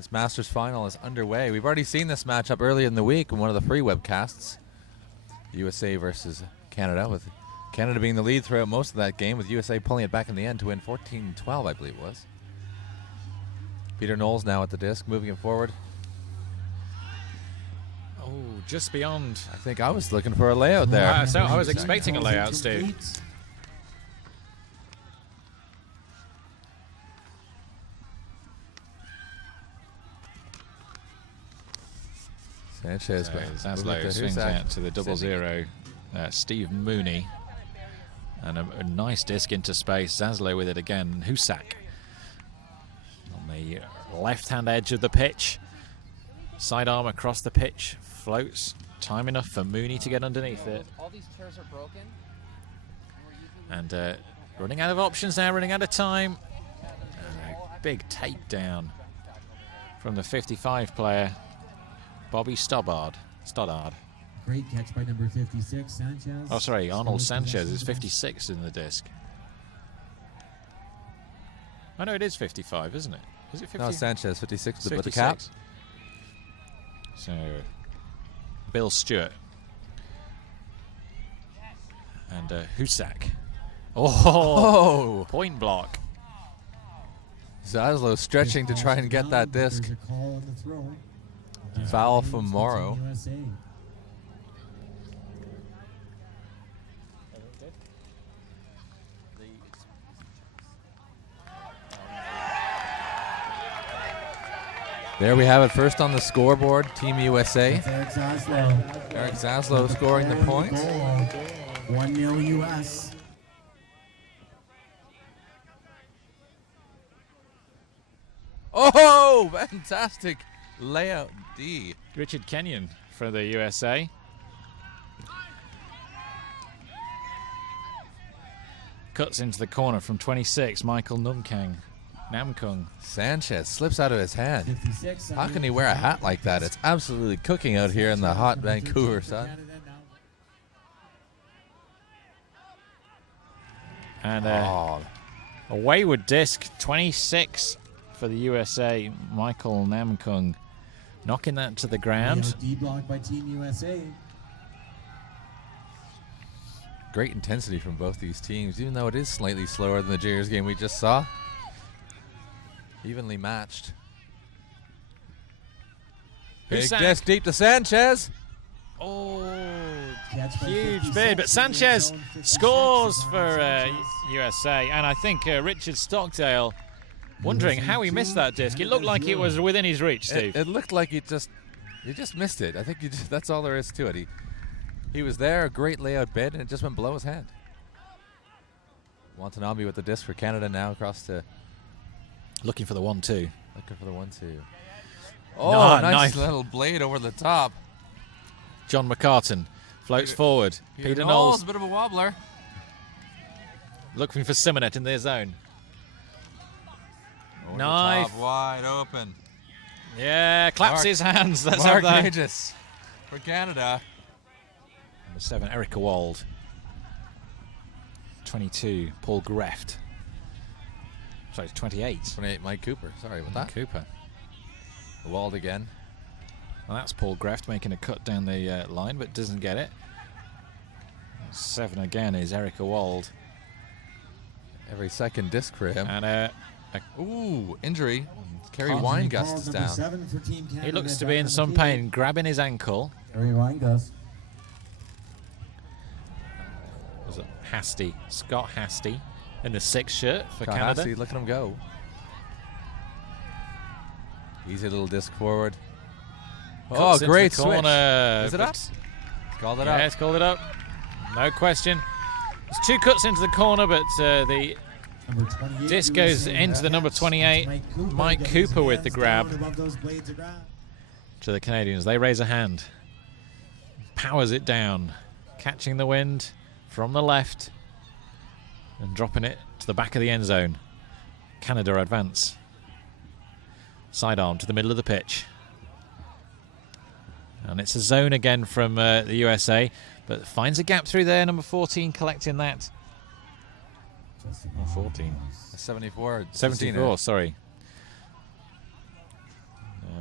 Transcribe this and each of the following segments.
This Masters final is underway. We've already seen this matchup earlier in the week in one of the free webcasts. USA versus Canada, with Canada being the lead throughout most of that game, with USA pulling it back in the end to win 14-12, I believe it was. Peter Knowles now at the disc, moving it forward. Oh, just beyond. I think I was looking for a layout there. So I was expecting a layout, Stu. Sanchez, Zaslow swings out to the 0-0. Steve Mooney. And a nice disc into space. Zaslow with it again. Husak on the left-hand edge of the pitch. Sidearm across the pitch. Floats. Time enough for Mooney to get underneath it. All these turfs are broken. And running out of options now, running out of time. And a big takedown from the 55 player, Bobby Stoddard. Great catch by number 56, Sanchez. Oh, sorry, Arnold Sanchez is 56 in the disc. Oh, no, it is 55, isn't it? Is it 50? No, Sanchez, 56 with 56. the cap. So, Bill Stewart. And Husak. Oh, point block. Zaslow stretching to try and get that disc. There's a call on the throw. Foul from Morrow. USA. There we have it, first on the scoreboard, Team USA. That's Eric Zaslow. Eric Zaslow scoring the points. 1-0 US. Oh, fantastic layout D. Richard Kenyon for the USA. Cuts into the corner from 26, Michael Namkung. Sanchez slips out of his hand. 56. How can he wear a hat like that? It's absolutely cooking out here in the hot Vancouver sun. And Oh, a wayward disc, 26 for the USA. Michael Namkung knocking that to the ground. D block by Team USA. great intensity from both these teams, even though it is slightly slower than the juniors game we just saw. Evenly matched. Big disc deep to Sanchez. Oh, huge bid, but Sanchez scores for USA, and I think Richard Stockdale wondering how he missed that disc. It looked like it was within his reach, Steve. It looked like he just missed it. I think that's all there is to it. He was there, a great layout bid, and it just went below his head. Watanabe with the disc for Canada now across to... Looking for the 1-2. Looking for the 1-2. Oh, nice little blade over the top. John McCartan floats forward. Peter Knowles, a bit of a wobbler. Looking for Simonet in their zone. Over Knife. the top, wide open. Yeah, claps his hands. That's Mark up there. Regis for Canada. Number 7, Erica Wald. 22, Paul Greft. Sorry, 28. 28, Mike Cooper. Sorry about that. Cooper. Wald again. Well, that's Paul Greft making a cut down the line, but doesn't get it. 7 again is Erica Wald. Every second disc for him. And ooh, injury. Kerry Weingust is down. He looks to be in some pain, grabbing his ankle. Kerry Weingust. Was it Hasty? Scott Hasty in the 6th shirt for Scott Canada. Hasty, look at him go. Easy little disc forward. Cuts Oh, great into the switch. corner, Is it up? Called it yeah, up. it's called it up. No question. There's 2 cuts into the corner, but the disc goes into the number 28. Mike Cooper with the grab to the Canadians. They raise a hand. Powers it down. Catching the wind from the left and dropping it to the back of the end zone. Canada advance. Sidearm to the middle of the pitch. And it's a zone again from the USA, but finds a gap through there. Number 14 collecting that. Oh, 14. 74. 74, sorry.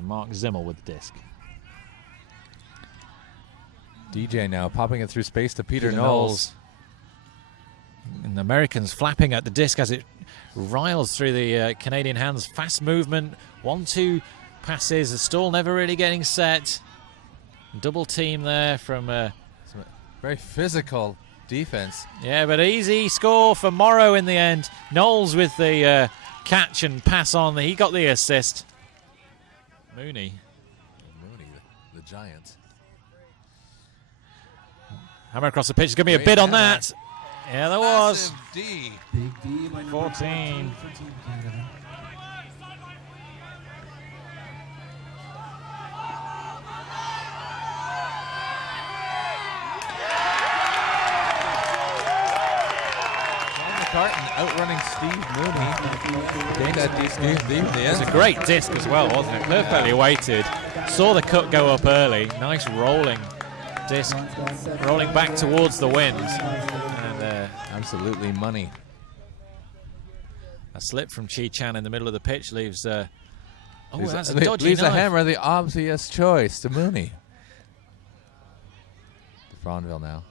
Mark Zimmel with the disc. DJ now popping it through space to Peter Knowles. And the Americans flapping at the disc as it riles through the Canadian hands. Fast movement, 1-2 passes. The stall never really getting set. Double team there from... Some very physical defense. Yeah, but easy score for Morrow in the end. Knowles with the catch and pass on. He got the assist. Mooney, the giant. Hammer across the pitch. There's going to be a bid on that. Yeah, there was. D. Big D by number 14. 14 for Team Canada. Carton outrunning Steve Mooney. Getting that disc deep in the It was end. a great disc as well, wasn't it? Perfectly weighted. Saw the cut go up early. Nice rolling disc, rolling back towards the wind. And Absolutely money. a slip from Chi Chan in the middle of the pitch leaves... that's a Leaves dodgy the knife. hammer the obvious choice to Mooney. To Franville now.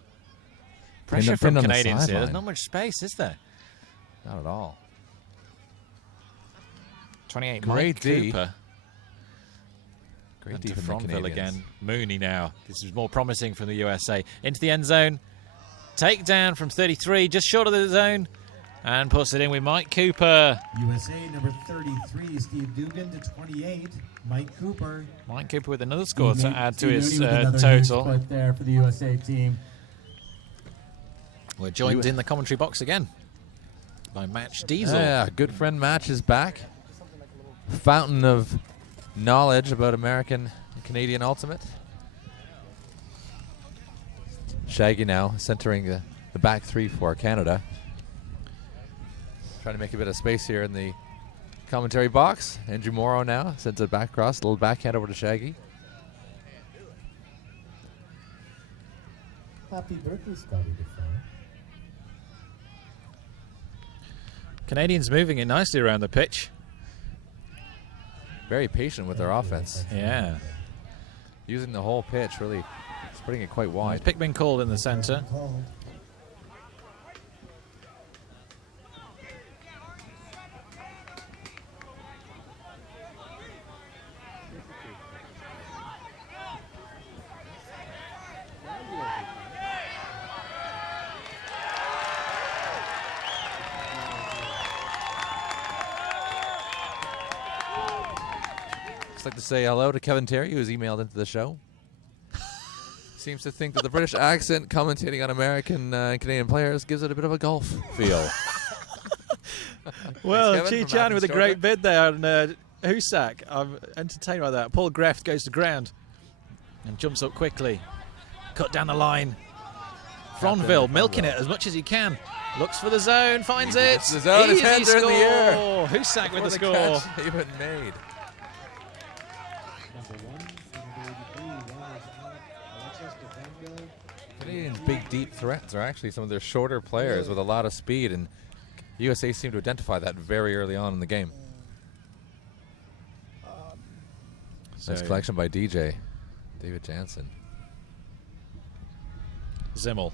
Pressure Pinned from on the Canadians here. There's sideline. not much space, is there? Not at all. 28 Great Mike D. Cooper. Great And to deep in the Franville Canadians. again. Mooney now. This is more promising from the USA. Into the end zone. Takedown from 33, just short of the zone. And puts it in with Mike Cooper. USA number 33, Steve Dugan to 28, Mike Cooper. Mike Cooper with another score to add to Steve his Mooney with another huge total. clip there for the USA team. We're joined in the commentary box again by Match Diesel. Yeah, good friend Match is back. Fountain of knowledge about American and Canadian Ultimate. Shaggy now centering the back three for Canada. Trying to make a bit of space here in the commentary box. Andrew Morrow now sends it back across. A little backhand over to Shaggy. Happy birthday, Scotty DeFore. Canadians moving it nicely around the pitch. Very patient with their offense. Yeah. Using the whole pitch, really spreading it quite wide. Pick been called in the centre. Just like to say hello to Kevin Terry, who's emailed into the show. Seems to think that the British accent commentating on American and Canadian players gives it a bit of a Gulf feel. Well, Kevin Chi from Chan with a Rapids, great bid there on Husak. I'm entertained by that. Paul Greft goes to ground and jumps up quickly. Cut down the line. Franville milking it as much as he can. Looks for the zone, finds it. Gets the zone, his Easy hands are in the air. score. Husak with the score. Catch even made. Canadians' big deep threats are actually some of their shorter players with a lot of speed, and USA seem to identify that very early on in the game. Nice collection by DJ, David Jansen. Zimmel.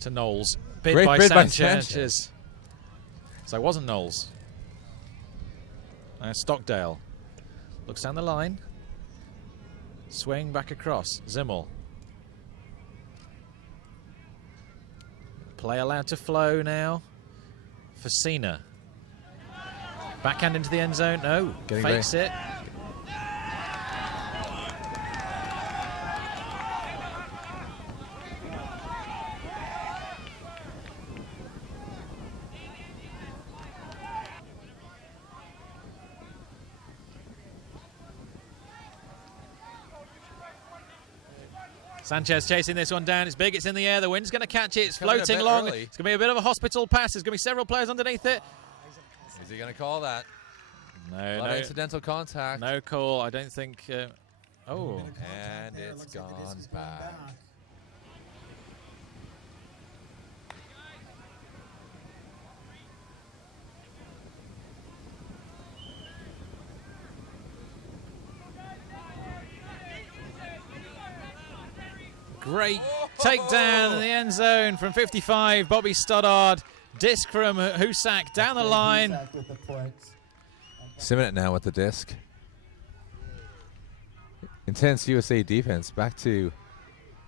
To Knowles. Bid Great by bid by Sanchez. Sanchez. So it wasn't Knowles. Stockdale. Looks down the line. Swing back across. Zimmel. Play allowed to flow now for Cena. Backhand into the end zone. No. Getting Fakes it. Sanchez chasing this one down. It's big. It's in the air. The wind's going to catch it. It's Coming a floating bit long. early. It's going to be a bit of a hospital pass. There's going to be several players underneath it. Is he going to call that? No, A lot of incidental contact. no call. I don't think. Oh, And it's gone back. Great takedown in the end zone from 55. Bobby Stoddard. Disc from Husak down the line. Simonette now with the disc. Intense USA defense. Back to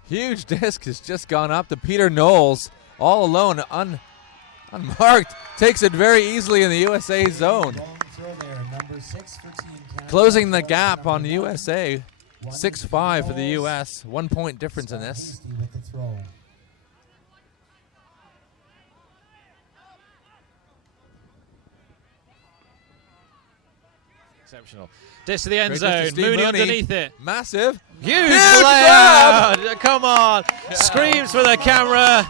huge disc has just gone up to Peter Knowles. All alone, unmarked. Takes it very easily in the USA zone. Closing the gap on the USA. 6-5 for the US. 1 point difference in this. Exceptional. Disc to the end zone. Mooney underneath it. Massive. Huge layout. Come on. Screams for the camera.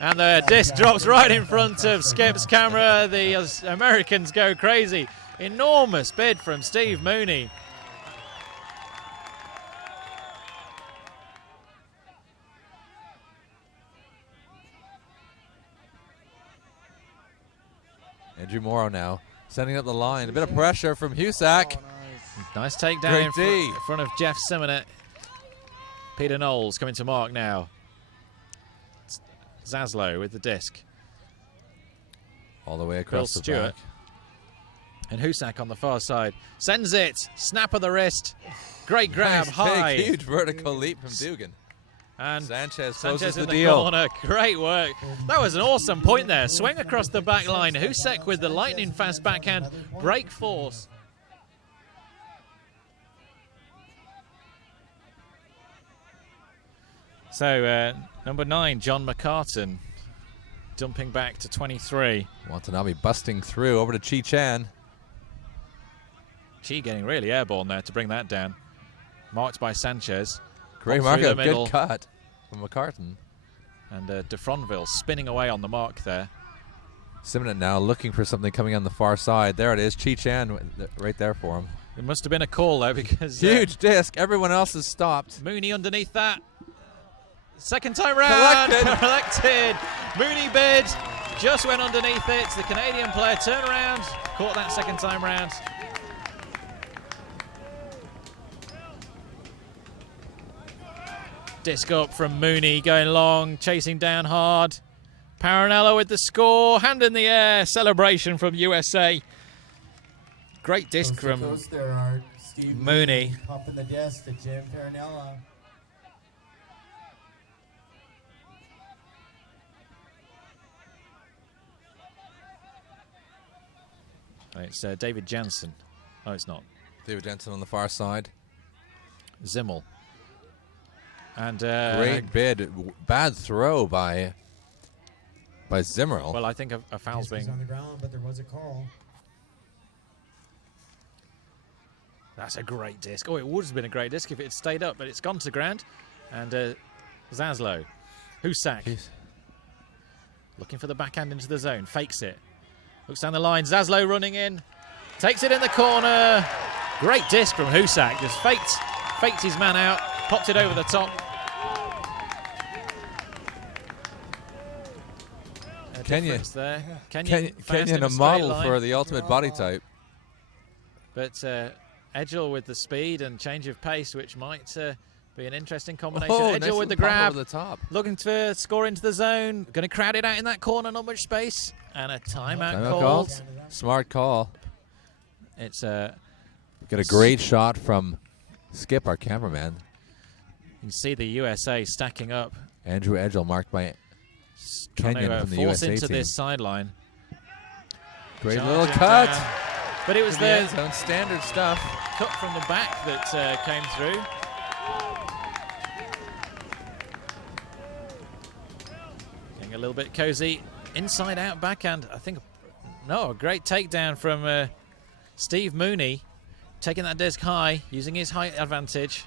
And the disc drops right in front of Skip's camera. The Americans go crazy. Enormous bid from Steve Mooney. Andrew Morrow now setting up the line. A bit of pressure from Husak. Nice takedown in front of Jeff Simonette. Peter Knowles coming to mark now. Zaslow with the disc. All the way across the back. And Husak on the far side. Sends it. Snap of the wrist. Great grab. Nice high. Big, huge vertical leap from Dugan. And Sanchez in the the deal. corner. Great work. That was an awesome point there. Swing across the back line. Husak with the lightning fast backhand. Break force. So, number 9, John McCartan, dumping back to 23. Watanabe busting through over to Chi Chan. Chi getting really airborne there to bring that down. Marked by Sanchez. Great markup, good cut from McCartan. And DeFronville spinning away on the mark there. Simonette now looking for something coming on the far side. There it is, Chi Chan right there for him. It must have been a call though because... Huge disc, everyone else has stopped. Mooney underneath that. Second time round, collected. Mooney bid, just went underneath it. The Canadian player turned around, caught that second time round. Disc up from Mooney, going long, chasing down hard. Paranello with the score, hand in the air, celebration from USA. Great disc from Mooney. Popping the disc to Jim Paranello. It's David Jansen. Oh, it's not. David Jansen on the far side. Zimmel. And great bid. Bad throw by Zimmerl. Well, I think a foul's being on the ground, but there was a call. That's a great disc. Oh, it would have been a great disc if it had stayed up, but it's gone to ground. And Zaslow, Husak, looking for the backhand into the zone, fakes it. Looks down the line, Zaslow running in, takes it in the corner. Great disc from Husak, just faked his man out, popped it over the top. Kenyon a model for the ultimate body type. But Edgell with the speed and change of pace, which might be an interesting combination. Edgell nice with the grab, over the top. looking to score into the zone, going to crowd it out in that corner, not much space, and a timeout called. Smart call. It's got a great shot from Skip, our cameraman. You can see the USA stacking up. Andrew Edgell marked by Kenyon from the force USA into team. this sideline. Great little cut. Down. But it was the the standard stuff. Cut from the back that came through. Getting a little bit cozy. Inside out backhand. I think, no, a great takedown from Steve Mooney. Taking that disc high, using his height advantage.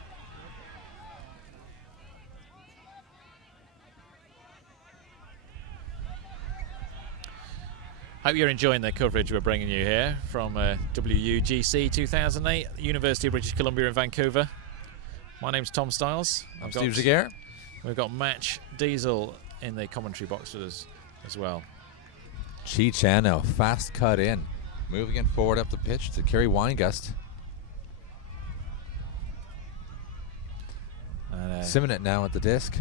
Hope you're enjoying the coverage we're bringing you here from WUGC 2008, University of British Columbia in Vancouver. My name's Tom Stiles. I'm Steve Jaguar. We've got Match Diesel in the commentary box with us as well. Chi Chan now, fast cut in. Moving it forward up the pitch to Kerry Weingast. Simonet now at the disc.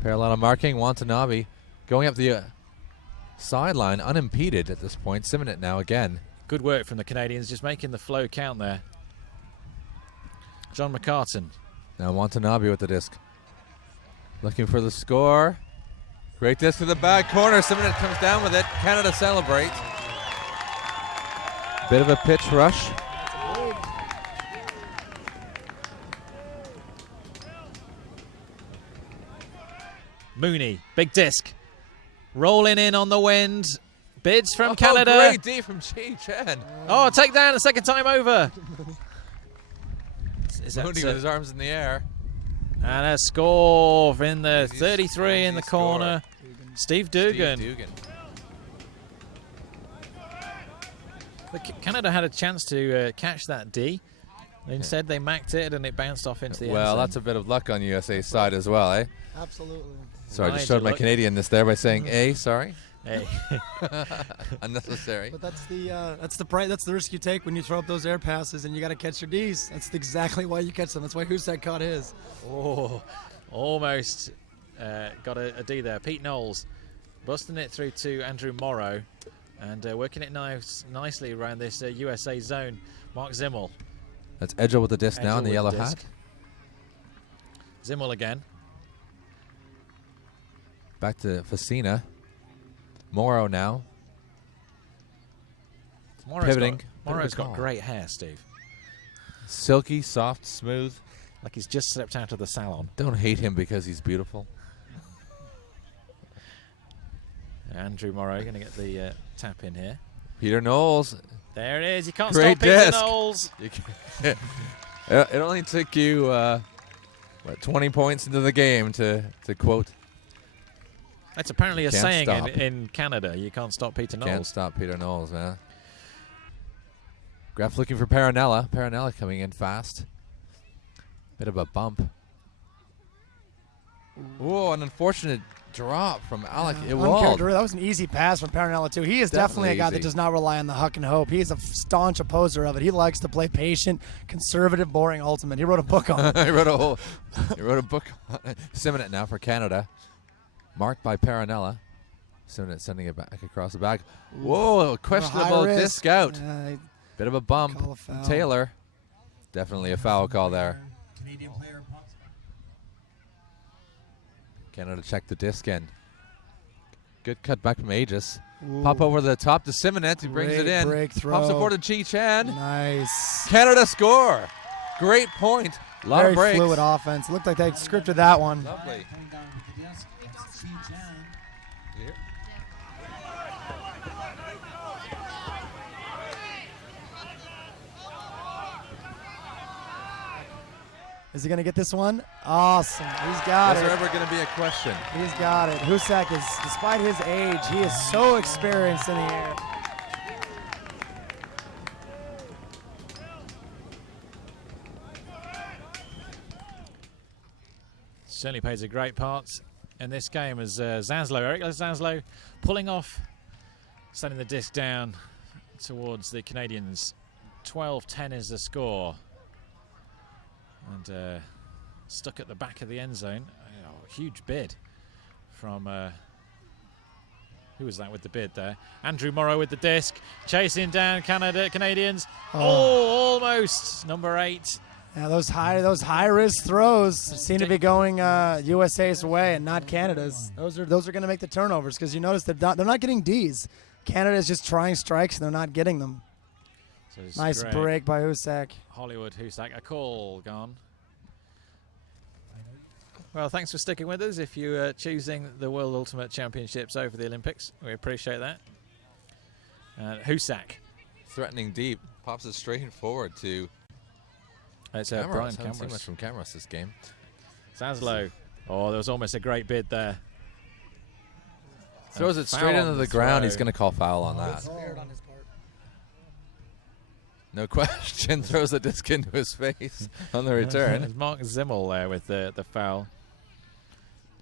Parallel marking. Watanabe going up the sideline unimpeded at this point. Simonet now again. Good work from the Canadians, just making the flow count there. John McCartan. Now Watanabe with the disc. Looking for the score. Great disc to the back corner. Simonet comes down with it. Canada celebrate. Bit of a pitch rush. Mooney, big disc. Rolling in on the wind. Bids from Canada. Great D from Chi Chen. Oh, take down the second time over. Mooney with his arms in the air. And a score in the Easy 33 in the corner. Steve Dugan. Canada had a chance to catch that D. Instead, they macked it and it bounced off into the end Well, zone. that's a bit of luck on USA's side as well, eh? Absolutely. Sorry, I just showed my Canadianness there by saying A, sorry. Hey. Unnecessary. But that's the risk you take when you throw up those air passes and you got to catch your D's. That's exactly why you catch them. That's why Husak caught his. Oh, almost got a D there. Pete Knowles busting it through to Andrew Morrow and working it nicely around this USA zone. Mark Zimmel. That's Edgel with the disc now in the Edgel yellow with the hat. disc. Zimmel again. Back to Facina. Morrow now. Pivoting. Morrow's got great hair, Steve. Silky, soft, smooth. Like he's just stepped out of the salon. Don't hate him because he's beautiful. Andrew Morrow going to get the tap in here. Peter Knowles. There it is. You can't Great stop Peter disc. Knowles. It only took you 20 points into the game to quote. That's apparently a Can't saying stop. in Canada. You can't stop Peter Knowles. Can't stop Peter Knowles, man. Graf looking for Paranella. Paranella coming in fast. Bit of a bump. Whoa, an unfortunate drop from Alec Ewald. That was an easy pass from Paranella, too. He is definitely a guy that does not rely on the huck and hope. He is a staunch opposer of it. He likes to play patient, conservative, boring ultimate. He wrote a book on it. he wrote a book on it. Simonet now for Canada. Marked by Paranella. Simonet sending it back across the back. Whoa, questionable disc out. Bit of a bump. Taylor. Definitely a foul call there. Canadian player Canada check the disc in. Good cut back from Aegis. Pop over the top to Simonet. He brings it in. Pops it forward to Chi Chan. Nice. Canada score. Great point. A lot Very of breaks. fluid offense. Looked like they scripted that one. Lovely. coming down with the disc. It's Chi Chan. Is he going to get this one? Awesome. He's got Was it. there ever going to be a question? He's got it. Husak is, despite his age, he is so experienced in the air. Certainly plays a great part in this game as Zaslow, Eric Zaslow, pulling off, sending the disc down towards the Canadians. 12-10 is the score. And stuck at the back of the end zone. Oh, huge bid from who was that with the bid there? Andrew Morrow with the disc, chasing down Canadians. Oh, almost number 8. Yeah, those high risk throws seem to be going USA's way and not Canada's. Those are going to make the turnovers because you notice they're not getting D's. Canada is just trying strikes and they're not getting them. So nice break by Husak. Hollywood Husak, a call gone. Well, thanks for sticking with us. If you're choosing the World Ultimate Championships over the Olympics, we appreciate that. Husak. Threatening deep. Pops it straight forward to It's Brian Brian Haven't seen Camrus. much from Camrus this game. Zaslow. Oh, there was almost a great bid there. Throws it straight into the ground. He's going to call foul on that. No question. Throws the disc into his face on the return. There's Mark Zimmel there with the foul.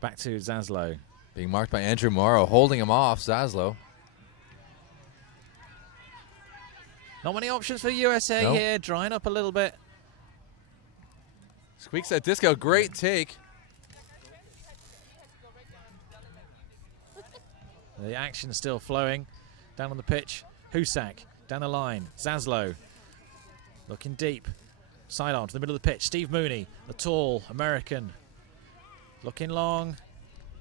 Back to Zaslow. Being marked by Andrew Morrow, holding him off. Zaslow. Not many options for USA Nope. here. Drying up a little bit. Squeaks that disco. Great take. The action still flowing down on the pitch. Husak down the line. Zaslow looking deep. Sidearm to the middle of the pitch. Steve Mooney, the tall American, looking long.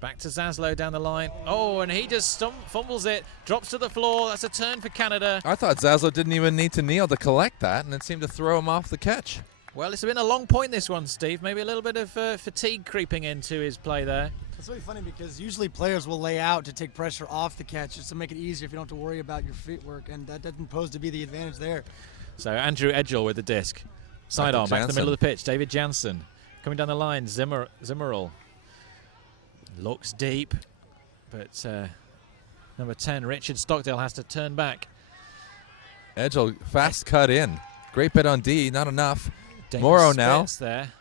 Back to Zaslow down the line. Oh, and he just fumbles it. Drops to the floor. That's a turn for Canada. I thought Zaslow didn't even need to kneel to collect that, and it seemed to throw him off the catch. Well, it's been a long point, this one, Steve. Maybe a little bit of fatigue creeping into his play there. It's really funny because usually players will lay out to take pressure off the catch just to make it easier if you don't have to worry about your footwork, and that doesn't pose to be the advantage there. So Andrew Edgell with the disc. Sidearm back to the middle of the pitch. David Jansen coming down the line. Zimmerl looks deep, but number 10, Richard Stockdale, has to turn back. Edgell fast cut in. Great bit on D, not enough. David Morrow now. There.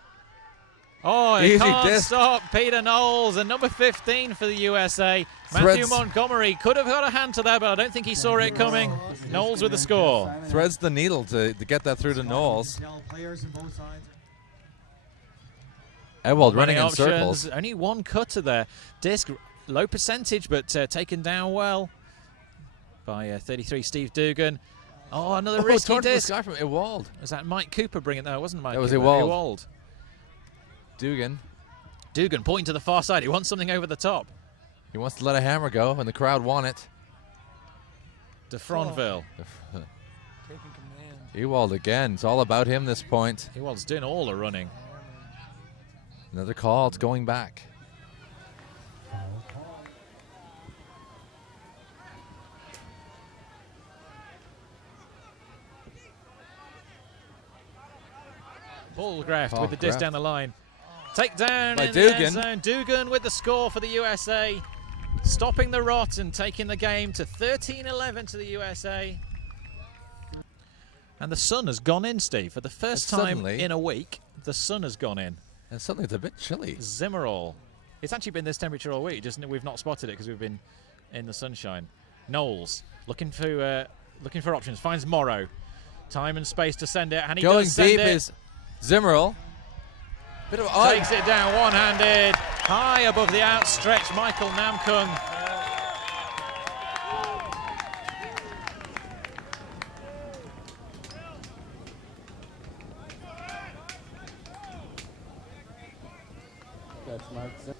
Oh, he Easy can't disc. stop Peter Knowles, and number 15 for the USA. Matthew Montgomery could have got a hand to that, but I don't think he saw it coming. Knowles with the score. Threads the needle to get that through to Knowles. Ewald running in circles. Only one cutter there. Disc, low percentage, but taken down well by 33 Steve Dugan. Oh, another risky disc. This guy from Ewald. Was that Mike Cooper bringing that? It wasn't Mike That was Cooper. Ewald. Dugan pointing to the far side. He wants something over the top. He wants to let a hammer go, and the crowd want it. De Fronville. Taking command. Ewald again. It's all about him this point. Ewald's doing all the running. Another call. It's going back. Paul Graft with the disc down the line. Takedown by in the Dugan. end zone. Dugan with the score for the USA. Stopping the rot and taking the game to 13-11 to the USA. And the sun has gone in, Steve. For the first time in a week, the sun has gone in. And suddenly it's a bit chilly. Zimmerall. It's actually been this temperature all week. Just we've not spotted it because we've been in the sunshine. Knowles looking for options. Finds Morrow. Time and space to send it, and he Going does send deep it. is Zimmerall. Bit of Takes it down one-handed, high above the outstretched Michael Namkung.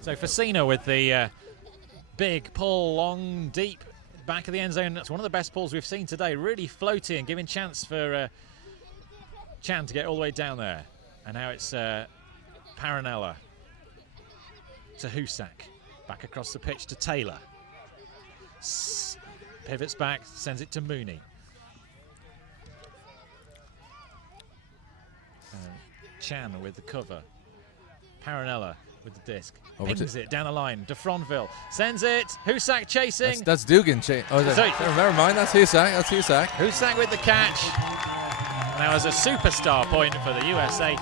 So Facina with the big pull, long, deep, back of the end zone. That's one of the best pulls we've seen today. Really floaty and giving chance for Chan to get all the way down there. And now it's Paranella to Husak. Back across the pitch to Taylor. Pivots back, sends it to Mooney. Chan with the cover. Paranella with the disc. Pings it down the line. De Fronville sends it. Husak chasing. That's Dugan. Never mind, that's Husak. Husak with the catch. Now as a superstar point for the USA.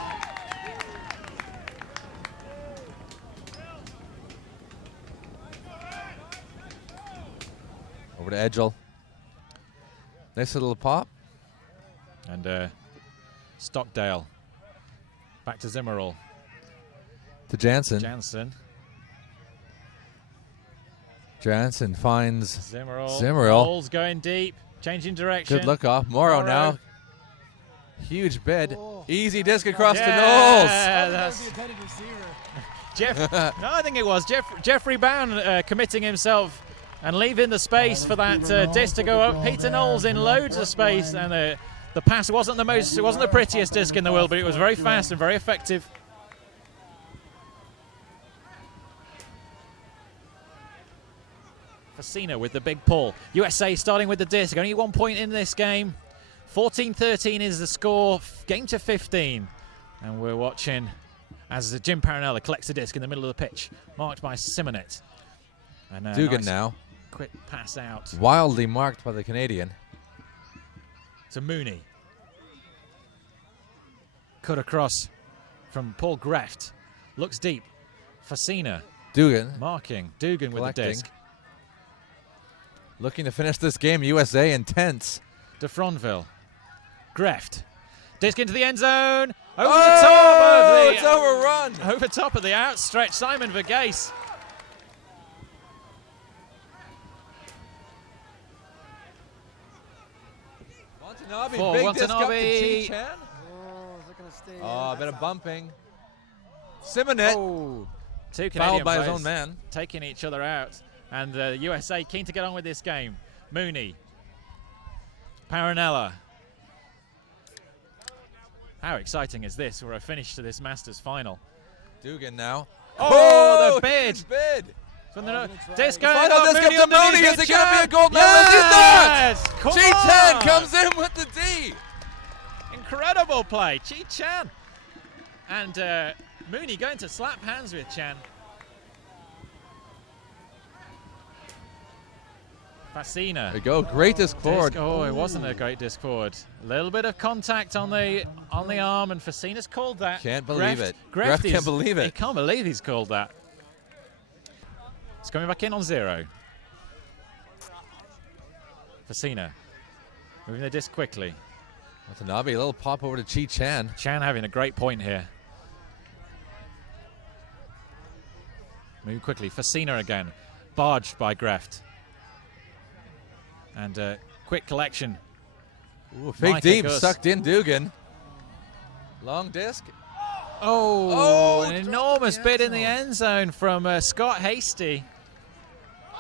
Over to Edgell. Nice little pop. And Stockdale. Back to Zimmerall. To Jansen. Jansen finds Zimmerall. Knowles going deep. Changing direction. Good look off. Morrow now. Huge bid. Easy disc across to Knowles. No, I think it was. Jeffrey Bound committing himself and leaving the space for that disc to go up. Peter Knowles in loads of space, and the pass wasn't the prettiest disc in the world, but it was very fast and very effective. Facina with the big pull. USA starting with the disc. Only 1 point in this game. 14-13 is the score. Game to 15. And we're watching as Jim Paranella collects the disc in the middle of the pitch. Marked by Simonet. And Dugan nice now. Quick pass out. Wildly marked by the Canadian. To Mooney. Cut across from Paul Greft. Looks deep. Facina. Dugan. Marking. Dugan with the disc. Looking to finish this game. USA intense. De Fronville. Greft. Disc into the end zone. Over the top of the... It's overrun. Over top of the outstretched Simon Verghese. Watanabe, For big Watanabe. disc up to Chi-Chan. Oh, is it gonna stay in? Oh, a bit of bumping. Simonet. Oh, two Fouled Canadian by his players own man. taking each other out. And the USA keen to get on with this game. Mooney. Paranella. How exciting is this? We're a finish to this Masters final. Dugan now. Oh, the bid. huge bid. From the disc going Final up, disc Mooney up to underneath Mooney. Is it, it going to be a Chan. gold medalist? Yes! He's Come not. Chi-Chan on. comes in with the D. Incredible play, Chi-Chan. And Mooney going to slap hands with Chan. Fassina. There you go. Great disc forward. Oh, it wasn't a great disc forward. A little bit of contact on the arm, and Fassina's called that. Can't believe it. Greft Greft can't believe it. He can't believe he's called that. It's coming back in on 0. Fassina moving the disc quickly. Watanabe, a little pop over to Chi-Chan. Chan having a great point here. Move quickly. Fassina again. Barged by Greft. And quick collection. Ooh, fake Micah deep, Gus. sucked in Dugan. Long disc. Oh, an enormous bid in the end zone from Scott Hasty.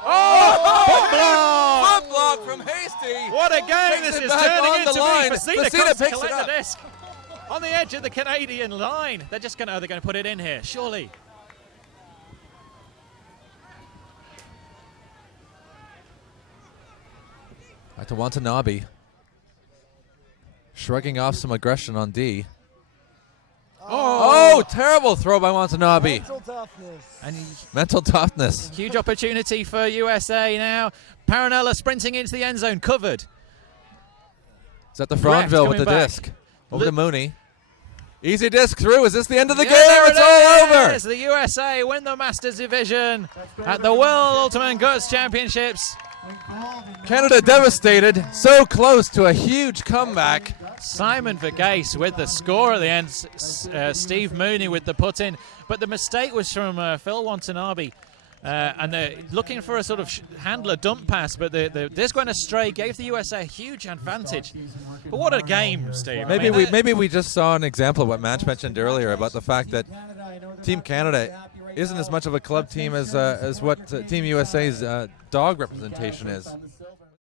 Oh! Foot block from Hasty. What a game Takes this it is back turning on the into line. me. Fassina Fassina comes to picks it collect up. the disc on the edge of the Canadian line. They're just going to put it in here, surely. Back to Watanabe. Shrugging off some aggression on D. Oh, terrible throw by Watanabe. Mental toughness. And Mental toughness. huge opportunity for USA now. Paranella sprinting into the end zone, covered. It's at the Greft Frontville with the coming back. disc. Over to Mooney. Easy disc through. Is this the end of the game? there It's all it over. is. The USA win the Masters division at the World Ultimate Guts Championships. Canada devastated. So close to a huge comeback. Simon Verghese with the score at the end. Steve Mooney with the put-in. But the mistake was from Phil Watanabe. And they're looking for a sort of handler dump pass, but the disc went astray, gave the USA a huge advantage. But what a game, Steve. Maybe we just saw an example of what Match mentioned earlier about the fact that Team Canada isn't as much of a club team as what Team USA's dog representation is.